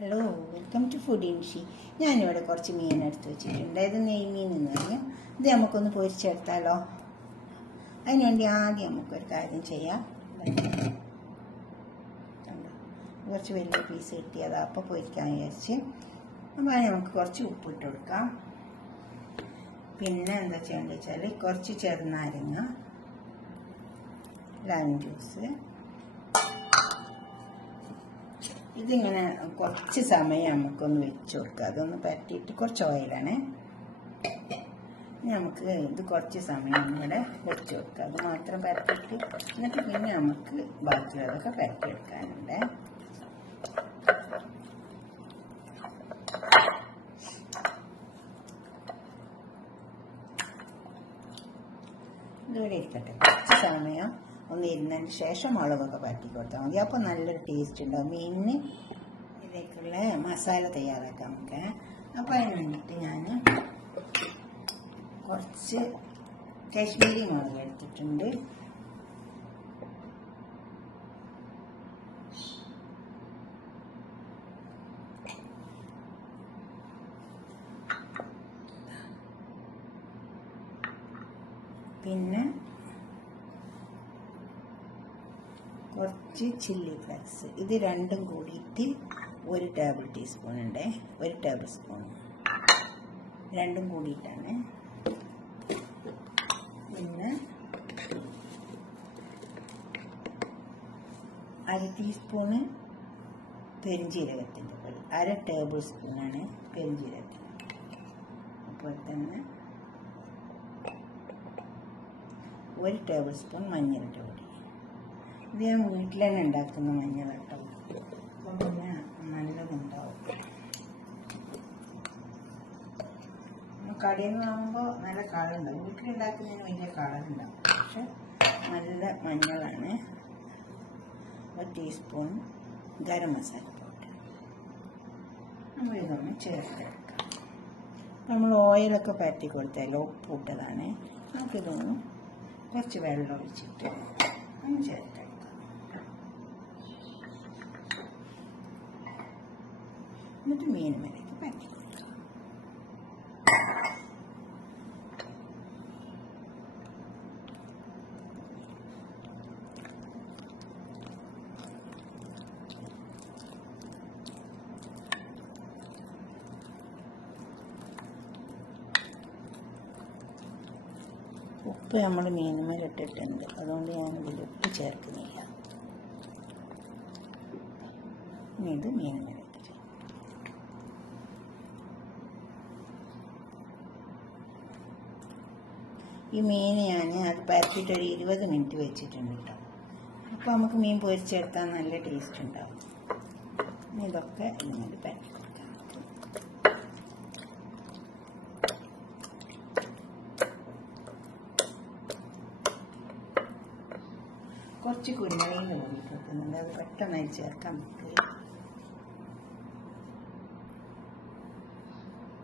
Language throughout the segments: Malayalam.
ഹലോ, വെൽക്കം ടു ഫുഡ് ഇൻഷി. ഞാനിവിടെ കുറച്ച് മീൻ എടുത്ത് വെച്ചിട്ടുണ്ട്. ഇത് നെയ്മീൻ എന്ന് പറയും. ഇത് നമുക്കൊന്ന് പൊരിച്ചെടുത്താലോ? അതിനുവേണ്ടി ആദ്യം നമുക്കൊരു കാര്യം ചെയ്യാം. കുറച്ച് വലിയ പീസ് കിട്ടിയതാ, അപ്പോൾ പൊരിക്കാൻ വിചാരിച്ച്. അപ്പോൾ നമുക്ക് കുറച്ച് ഉപ്പിട്ട് കൊടുക്കാം. പിന്നെ എന്താ ചെയ്യേണ്ടത് വെച്ചാൽ കുറച്ച് ചെറുനാരങ്ങ, ലൈം ജ്യൂസ്. ഇതിങ്ങനെ കുറച്ച് സമയം നമുക്കൊന്ന് വെച്ച് കൊടുക്കുക. അതൊന്ന് പരട്ടിയിട്ട് കുറച്ച് ഓയിലാണ്. നമുക്ക് ഇത് കുറച്ച് സമയം ഇവിടെ വെച്ച് കൊടുക്കുക. അത് മാത്രം പരട്ടിയിട്ട് എന്നിട്ട് പിന്നെ നമുക്ക് ബാക്കിയുള്ളതൊക്കെ പരട്ടിയെടുക്കാനുണ്ട്. ഇതിവിടെ ഇരിക്കട്ടെ. കുറച്ച് സമയം ഒന്ന് ഇരുന്നതിന് ശേഷം മുളകൊക്കെ പരട്ടി കൊടുത്താൽ മതി. അപ്പോൾ നല്ലൊരു ടേസ്റ്റ് ഉണ്ടാവും. മീനിന് ഇതിലേക്കുള്ള മസാല തയ്യാറാക്കാം നമുക്ക്. അപ്പോൾ അതിന് വേണ്ടിയിട്ട് ഞാൻ കുറച്ച് കാശ്മീരി മുളക് എടുത്തിട്ടുണ്ട്. പിന്നെ കുറച്ച് ചില്ലി ഫ്ലേക്സ്. ഇത് രണ്ടും കൂടിയിട്ട് 1 ടേബിൾ ടീസ്പൂൺ ഉണ്ട്. 1 ടേബിൾ സ്പൂൺ രണ്ടും കൂടിയിട്ടാണ്. പിന്നെ 1/2 ടീസ്പൂണ് പെരിഞ്ജീരകത്തിൻ്റെ പൊടി. 1/2 ടേബിൾ സ്പൂണാണ് പെരിഞ്ജീരകത്തിന്. അപ്പോൾ തന്നെ 1 ടേബിൾ സ്പൂൺ മഞ്ഞളുടെ പൊടി. ഇത് ഞാൻ വീട്ടിൽ തന്നെ ഉണ്ടാക്കുന്ന മഞ്ഞൾ കേട്ടോ. അപ്പം പിന്നെ നല്ലതുണ്ടാവും. കടയിൽ നിന്ന് വാങ്ങുമ്പോൾ നല്ല കളറുണ്ടാവും. വീട്ടിലുണ്ടാക്കുന്നതിന് വലിയ കളറുണ്ടാവും. പക്ഷെ നല്ല മഞ്ഞളാണ്. 1 ടീസ്പൂൺ ഗരം മസാല പൗഡർ. നമ്മൾ ഇതൊന്ന് ചേർത്തെടുക്കാം. നമ്മൾ ഓയിലൊക്കെ പരട്ടി കൊടുത്തല്ലോ, ഉപ്പിട്ടതാണ്. നമുക്കിതൊന്ന് കുറച്ച് വെള്ളം ഒഴിച്ചിട്ട് ഒന്ന് ചേർത്തെടുക്കാം. എന്നിട്ട് മീൻ മേലേക്ക് പരട്ടി കൊടുക്കുക. ഉപ്പ് നമ്മൾ മീനുമേലിട്ടിട്ടുണ്ട്, അതുകൊണ്ട് ഞാനിതിൽ ഉപ്പ് ചേർക്കുന്നില്ല. ഇനി ഇത് മീനുമേലേക്ക് ചെയ്യും. ഈ മീൻ ഞാൻ അത് പരത്തിയിട്ടൊരു 20 മിനിറ്റ് വെച്ചിട്ടുണ്ട് കേട്ടോ. അപ്പോൾ നമുക്ക് മീൻ പൊരിച്ചെടുത്താൽ നല്ല ടേസ്റ്റ് ഉണ്ടാവും. ഇതൊക്കെ ഇങ്ങനെ പരത്തി കൊടുക്കാം. കുറച്ച് കുരുമുളകിൽ കൂടി കൊടുക്കുന്നുണ്ട്. അത് പെട്ടെന്നായി ചേർക്കാൻ പറ്റില്ല.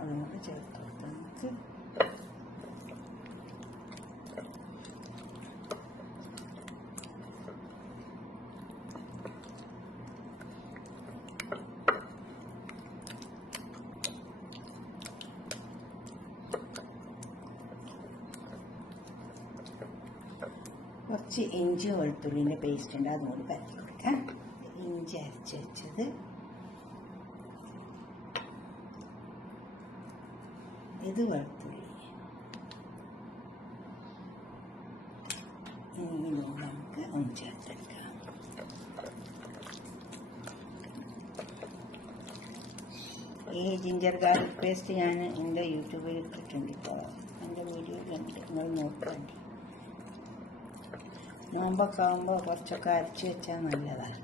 അതുകൊണ്ട് ചേർത്ത് കൊടുത്താൽ നമുക്ക് കുറച്ച് ഇഞ്ചി വെളുത്തുള്ളിൻ്റെ പേസ്റ്റ് ഉണ്ട്, അതുകൊണ്ട് പരത്തി കൊടുക്കാം. ഇഞ്ചി അരച്ച് വെച്ചത്, ഇത് വെളുത്തുള്ളി. ഇതിലൂടെ നമുക്ക് ഒന്ന് ചേർത്തെടുക്കാം. ഈ ജിഞ്ചർ ഗാർലിക് പേസ്റ്റ് ഞാൻ എൻ്റെ യൂട്യൂബിൽ ഇട്ടിട്ടുണ്ട് ഇപ്പോൾ. എൻ്റെ വീഡിയോയിലുണ്ട്, നിങ്ങൾ നോക്കാണ്ടി. നോമ്പൊക്കെ ആകുമ്പോൾ കുറച്ചൊക്കെ അരച്ച് വെച്ചാൽ നല്ലതാണ്.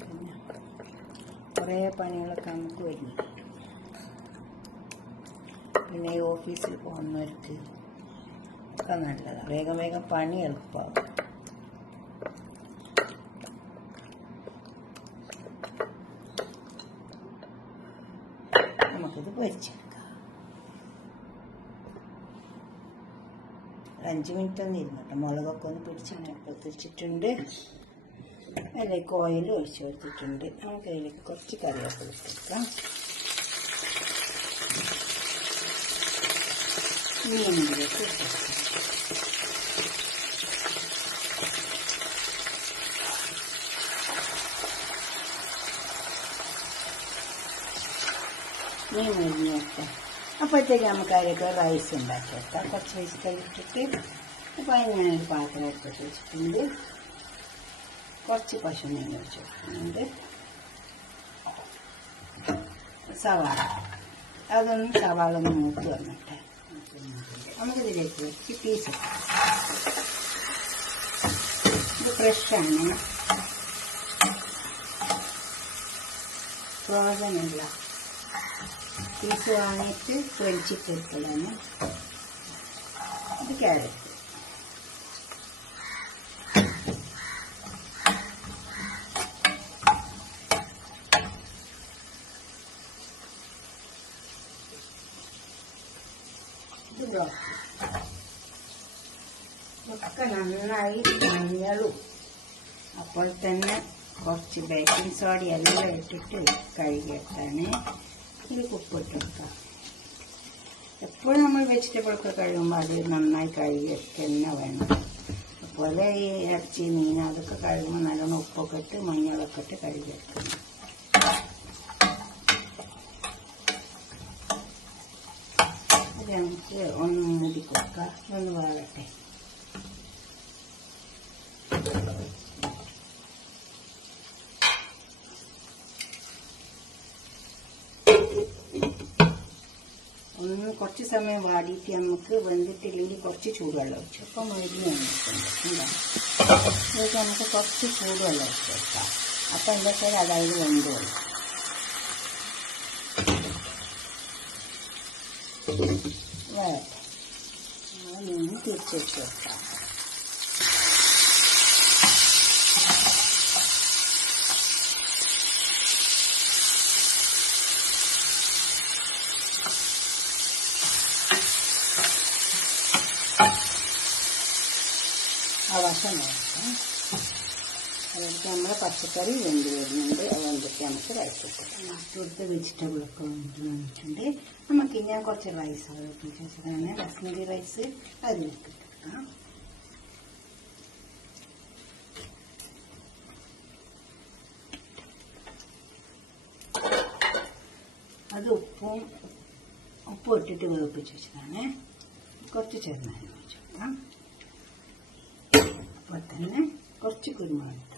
പിന്നെ കുറേ പണികളൊക്കെ നമുക്ക് വരും. പിന്നെ ഈ ഓഫീസിൽ പോകുന്നവർക്ക് ഒക്കെ നല്ലതാണ്. വേഗം വേഗം പണി എളുപ്പമാകും. നമുക്കിത് പൊരിച്ചെടുക്കാം. 5 മിനിറ്റ് ഒന്ന് ഇരുന്നോട്ടെ. മുളകൊക്കെ ഒന്ന് പിടിച്ചിങ്ങനെ പൊത്തിച്ചിട്ടുണ്ട്. അതിലേക്ക് ഓയിൽ ഒഴിച്ച് കൊടുത്തിട്ടുണ്ട്. നമുക്ക് അതിലേക്ക് കുറച്ച് കറിവേപ്പില ഇട്ടെടുക്കാം. മീനിലേക്ക് ഇട്ടെടുക്കാം. മീൻ മരിഞ്ഞ് വെക്കാം. അപ്പോഴത്തേക്ക് നമുക്ക് അതിലേക്ക് റൈസ് ഉണ്ടാക്കി വെക്കാം. കുറച്ച് റൈസ് കഴിച്ചിട്ട് അപ്പോൾ അതിന് ഞാനൊരു പാത്രം എടുത്തിട്ട് വെച്ചിട്ടുണ്ട്. കുറച്ച് പശുനെയ്യ് ഒഴിച്ച് വെക്കുന്നുണ്ട്. സവാള സവാള ഒന്ന് മൂത്ത് വന്നിട്ട് നമുക്കിതിലേക്ക് വെച്ച് പീസ് ഇടാം. ഇത് ഫ്രഷാണ്, ഫ്രോസൺ അല്ല. പീസ് വാങ്ങിയിട്ട് പൊരിച്ചിട്ടെടുത്തതാണ്. ഇത് ക്യാരറ്റ്, ഇത് ബ്രോക്കലി. ഒക്കെ നന്നായി മഞ്ഞളും അപ്പോൾ തന്നെ കുറച്ച് ബേക്കിംഗ് സോഡ എല്ലാം ഇട്ടിട്ട് കഴുകിയെടുത്താണ്. ഇത് ഉപ്പിട്ട് വെക്കാം. എപ്പോഴും നമ്മൾ വെജിറ്റബിളൊക്കെ കഴുകുമ്പോൾ അത് നന്നായി കഴുകിയെടുക്കുക തന്നെ വേണം. അതുപോലെ ഈ ഇറച്ചി മീൻ അതൊക്കെ കഴുകുമ്പോൾ നല്ലോണം ഉപ്പൊക്കെ ഇട്ട് മഞ്ഞളൊക്കെ ഇട്ട് കഴുകിയെടുക്കണം. അത് നമുക്ക് ഒന്ന് മൂടി കൊടുക്കാം, ഒന്ന് വേകട്ടെ. ഒന്ന് കുറച്ച് സമയം വാടിയിട്ട് നമുക്ക് വെന്തിട്ടില്ലെങ്കിൽ കുറച്ച് ചൂടുവെള്ളം ഒഴിച്ചു. അപ്പം മരുന്ന് വന്നിട്ടുണ്ട്. ഇതിലേക്ക് നമുക്ക് കുറച്ച് ചൂടുവെള്ളം ഒഴിച്ച് വെക്കാം. അപ്പം എന്താ വെച്ചാൽ അതായത് വെന്തോളും. വേട്ടെ മീൻ തിരിച്ചു വെച്ച് വെക്കാം. ആ വശം നോക്കാം. അതിലേക്ക് നമ്മുടെ പച്ചക്കറി വെന്ത് വരുന്നുണ്ട്. അത് വെന്തിട്ട് നമുക്ക് റൈസ് വെക്കാം. കൊടുത്ത് വെജിറ്റബിളൊക്കെ വന്നിട്ടുണ്ട്. നമുക്ക് ഞാൻ കുറച്ച് റൈസ് വെച്ചതാണ്, ബസ്മതി റൈസ്. അതിലേക്ക് ഇട്ടാം. അത് ഉപ്പും ഇട്ടിട്ട് വേവിപ്പിച്ച് വെച്ചതാണ്. കുറച്ച് ചെറുനാരങ്ങ വെച്ച് വെക്കാം. അപ്പോൾ തന്നെ കുറച്ച് കുരുമുളക്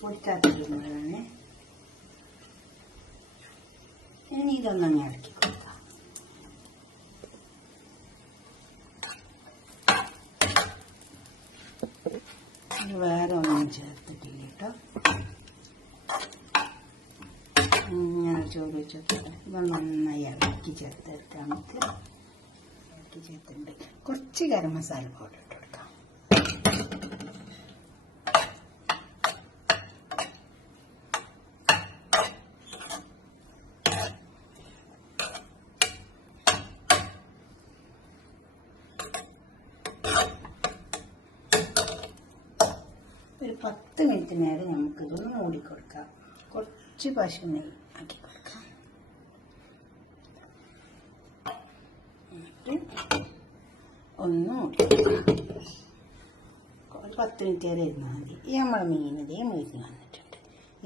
പൊടിക്കാത്ത കുരുമുളകാണ്. ഇനി ഇതൊന്നങ്ങ് ഇളക്കി കൊടുക്കാം. വേറെ ഒന്നും ചേർത്തിട്ടില്ല കേട്ടോ. ഞാൻ ചോറ് വെച്ചിട്ട് ഇത് നന്നായി ഇളക്കി ചേർത്തെടുത്ത് നമുക്ക് ഇളക്കി ചേർത്തിട്ടുണ്ട്. കുറച്ച് ഗരം മസാല പൗഡർ ഇട്ട് കൊടുക്കാം. ഒരു 10 മിനിറ്റ് നേരം നമുക്കിതൊന്ന് മൂടിക്കൊടുക്കാം. കുറച്ച് പശു നെയ്യ് ആക്കി കൊടുക്കാം. എന്നിട്ട് ഒന്ന് മൂടിക്കൊടുക്കാം. ഒരു 10 മിനിറ്റ് വരെ ഇരുന്നാൽ മതി. ഈ നമ്മളെ മീൻ ഇതേ മീൻ വന്നിട്ടുണ്ട്.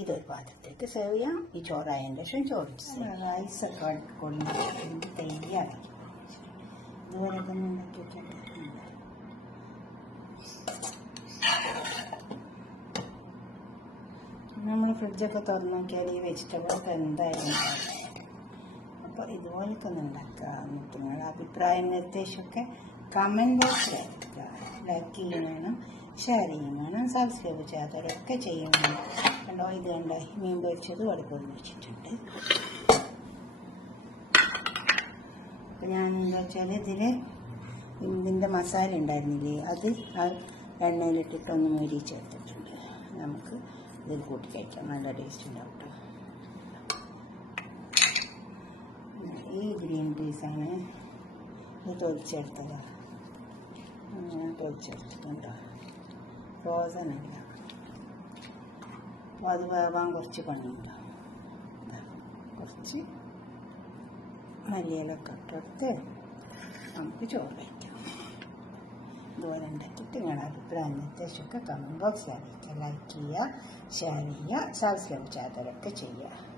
ഇതൊരു പാത്രത്തിലേക്ക് സെർവ് ചെയ്യാം. ഈ ചോറായതിൻ്റെ ശേഷം ചോറ് റൈസൊക്കെ കൊണ്ടിട്ട് തയ്യാറാക്കി ഇതുപോലെ തന്നെ ഉണ്ടാക്കി വെച്ചിട്ടുണ്ട്. നമ്മൾ ഫ്രിഡ്ജൊക്കെ തുറന്നു നോക്കിയാൽ ഈ വെജിറ്റബിളൊക്കെ എന്തായാലും. അപ്പോൾ ഇതുപോലൊക്കെ ഒന്ന് ഉണ്ടാക്കുക. എന്നിട്ട് നിങ്ങളുടെ അഭിപ്രായം നിർദ്ദേശമൊക്കെ കമൻറ്റ് ബോക്സിൽ അയക്കുക. ലൈക്ക് ചെയ്യും വേണം, ഷെയർ ചെയ്യും വേണം, സബ്സ്ക്രൈബ് ചെയ്യാത്തവരൊക്കെ ചെയ്യും വേണം. കണ്ടോ, ഇത് കണ്ട മീൻ പൊരിച്ചത് അടുപ്പൊന്ന് വെച്ചിട്ടുണ്ട്. അപ്പോൾ ഞാൻ എന്താ വെച്ചാൽ ഇതിൻ്റെ മസാല ഉണ്ടായിരുന്നില്ലേ, അത് ആ എണ്ണയിലിട്ടിട്ടൊന്ന് മൂരി ചേർത്തിട്ടുണ്ട്. നമുക്ക് ഇതിൽ കൂട്ടി കഴിക്കാം. നല്ല ടേസ്റ്റ് ഉണ്ടാവും കേട്ടോ. ഈ ഗ്രീൻ പീസാണ് ഇത് തൊലിച്ചെടുത്തതാണ്. അങ്ങനെ തൊലിച്ചെടുത്തിട്ടുണ്ടോ, ഫ്രോസൺ അല്ല. അപ്പോൾ അത് വേവാൻ കുറച്ച് പണിയുണ്ടാവും. കുറച്ച് മല്ലിയിലൊക്കെ ഇട്ടെടുത്ത് നമുക്ക് ചോറ് വയ്ക്കാം. ഇതുപോലെ ഉണ്ടാക്കിയിട്ട് നിങ്ങളുടെ അഭിപ്രായം നിർദ്ദേശമൊക്കെ കമൻറ്റ് ബോക്സിൽ അറിയിക്കുക. ലൈക്ക് ചെയ്യുക, ഷെയർ ചെയ്യുക, സബ്സ്ക്രൈബ് ചെയ്യാത്തവരൊക്കെ ചെയ്യുക.